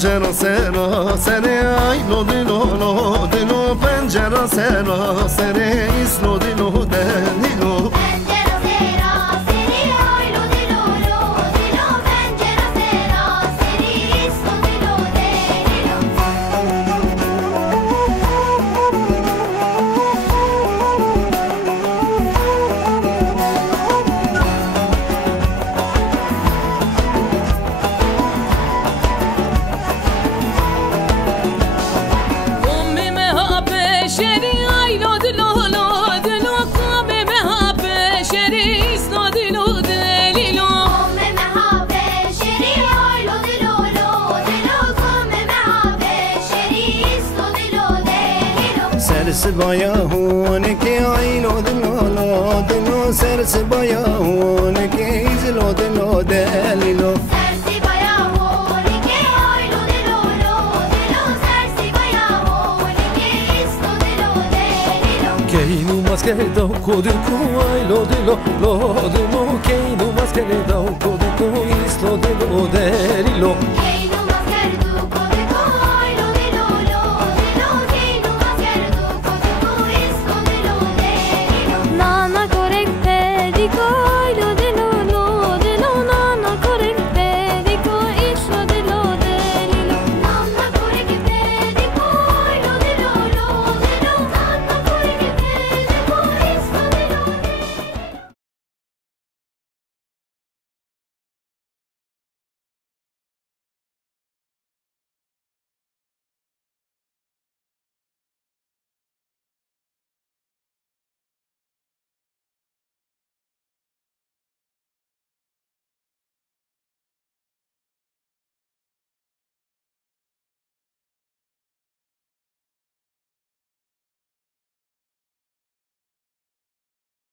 پنجره سراسری لو دلو لو دلو پنجره سراسری لو دلو دلو سرسبایا هون که آیلو دلو دلو سرسبایا هون که ایزلو دلو دلیلو سرسبایا هون که آیلو دلو دلو سرسبایا هون که ایزلو دلو دلیلو که اینو مسکره دو کودی کو آیلو دلو دلو که اینو مسکره دو کودی کو ایزلو دلو دلیلو